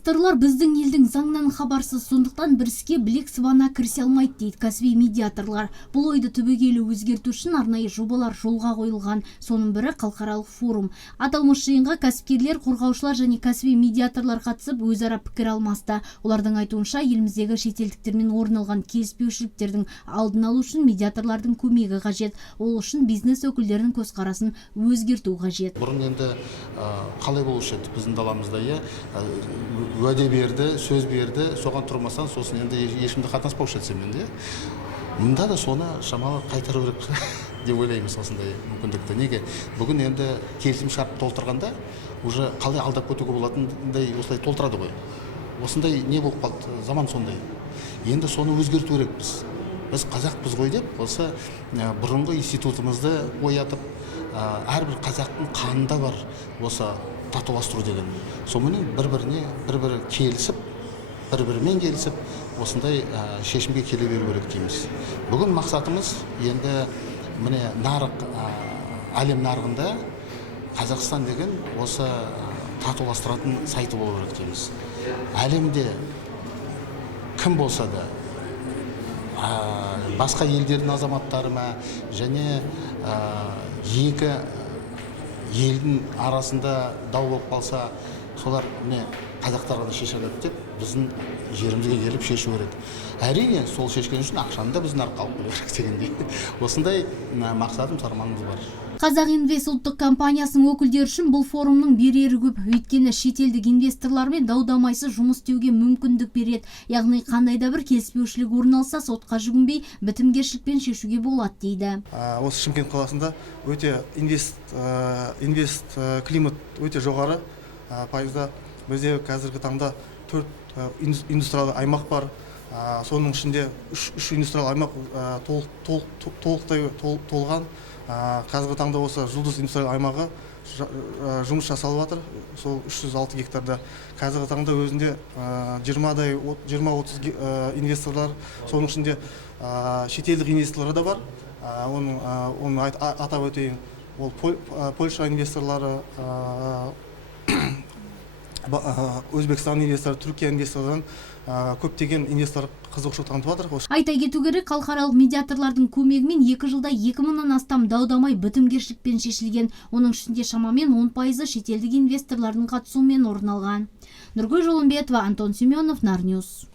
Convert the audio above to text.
Инвесторлар біздің елдің заңнан хабарсыз, сондықтан бір іске білек сыбана кірісе алмайды дейді кәсіби медиаторлар. Бұл ойды түбегейлі өзгерту үшін арнайы жобалар жолға қойылған. Соның бірі халықаралық форум. Аталмыш жиынға кәсіпкерлер, қорғаушылар және кәсіби медиаторлар қатысып, өзара пікір алмасты. Олардың айтуынша, еліміздегі шетелдіктермен орын алған келіспеушіліктердің алдын алу үшін медиаторлардың көмегі қажет. Ол үшін бизнес өкілдерінің көзқарасын өзгерту қажет. Бұрын енді қалай болушы еді біздің даламызда, уәде берді, сөз берді, соған тұрмасан, сосын енді ешкімді қатынаспаушы етсем енді. Мұнда да соны шамалы қайтару керек деп ойлаймыз осындай мүмкіндікті. Неге? Бүгін енді келісім шарт толтырғанда, уже қалай алдап кетуге болатындай осылай толтырады ғой. Осындай не болып қалды, заман сондай. Енді соны өзгерту керекпіз. Біз қазақпыз ғой деп, осы бұрынғы институтымызды оятып, әрбір қазақтың қанында бар осы татуластыру деген. Сонымен бір-бірі келісіп, бір-бірімен келісіп, осындай шешімге келе беру керек дейміз. Бүгін мақсатымыз енді міне нарық, әлем нарығында Қазақстан деген осы татуластыратын сайты болу керек дейміз. Әлемде кім болса да, басқа елдердің азаматтары ма, және екі елдің арасында дау болып қалса, солар қазақтарға да шеше алады деп, біздің жерімізге келіп шешу керек. Әрине, сол шешкен үшін ақшаны да біздің арқалып беру керек дегендей. Осындай мақсатымыз, арманымыз бар. Қазақ Инвест ұлттық компаниясының өкілдері үшін бұл форумның берері көп, өйткені шетелдік инвесторлармен дау-дамайсыз жұмыс істеуге мүмкіндік береді. Яғни қандай да бір келіспеушілік орын алса, сотқа жүгінбей, бітімгершілікпен шешуге болады дейді. Осы Шымкент қаласында өте инвест климат өте жоғары пайызда. Бізде қазіргі таңда 4 индустриялық аймақ бар. Соның ішінде 3 индустриялық аймақ толықтай толған. Қазіргі таңда осы жұлдыз индустриялық аймағы жұмыс жасалып жатыр. Сол 306 гектарда. Қазіргі таңда өзінде 20-30 инвесторлар, соның ішінде шетелдік инвесторлар да бар. Оны атап өтейін. Ол Польша инвесторлары, Өзбекстан инвесторлары, Түркия инвесторлардан көптеген инвестор қызығушылық танытып жатыр. Айта кету керек, халықаралық медиаторлардың көмегімен 2 жылда 2000-нан астам дау-дамай бітімгершілікпен шешілген. Оның ішінде шамамен 10% шетелдік инвесторлардың қатысуымен орын алған. Нұргүл Жолымбетова, Антон Семенов, Нарньюс.